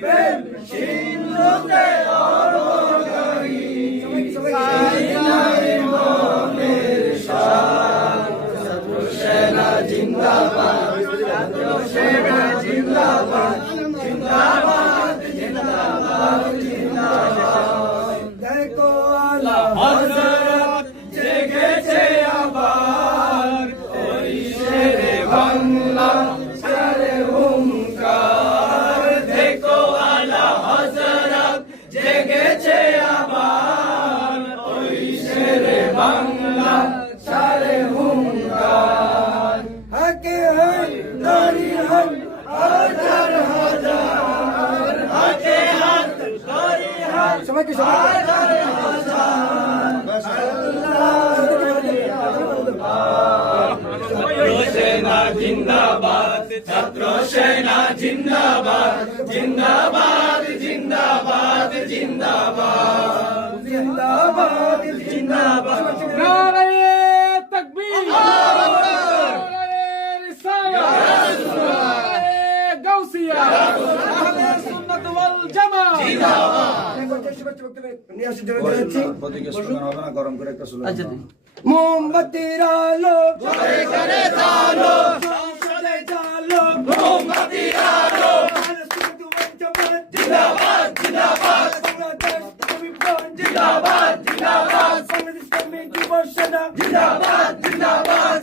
প্রেম সিন্ধুতে অরগাহি সাইনাই মনের শান ছাত্র সেনা জিন্দাবাদ ছাত্র সেনা জিন্দাবাদ জিন্দাবাদ জিন্দাবাদ জিন্দাবাদ দেখো আলা হযরত জেগেছে আবার ওই শেরে বাংলা সারে হুঙ্কার দেখো আলা হযরত জেগেছে আবার ওই শেরে বাংলা সারে হুঙ্কার হাকে হক দারি হক হাজার হাজার হাকে হক দারি হক সবাইকে হাজার সেনা জিন্দাবাদ ছাত্র সেনা জিন্দাবাদ জিন্দাবাদ জিন্দাবাদ জিন্দাবাদ জিন্দাবাদ জিন্দাবাদ নারায়ে তাকবীর নারায়ে রিসালাত নারায়ে গাউসিয়া আহলে সুন্নাত ওয়াল জামাত মোমবাতির আলো জলে করে জালো সংসদে জালো মোমবাতির আলো জিন্দাবাদ জিন্দাবাদ বাংলাদেশ তুমি প্রাণ জিন্দাবাদ জিন্দাবাদ বাংলাদেশ কমিটি বর্ষনা জিন্দাবাদ জিন্দাবাদ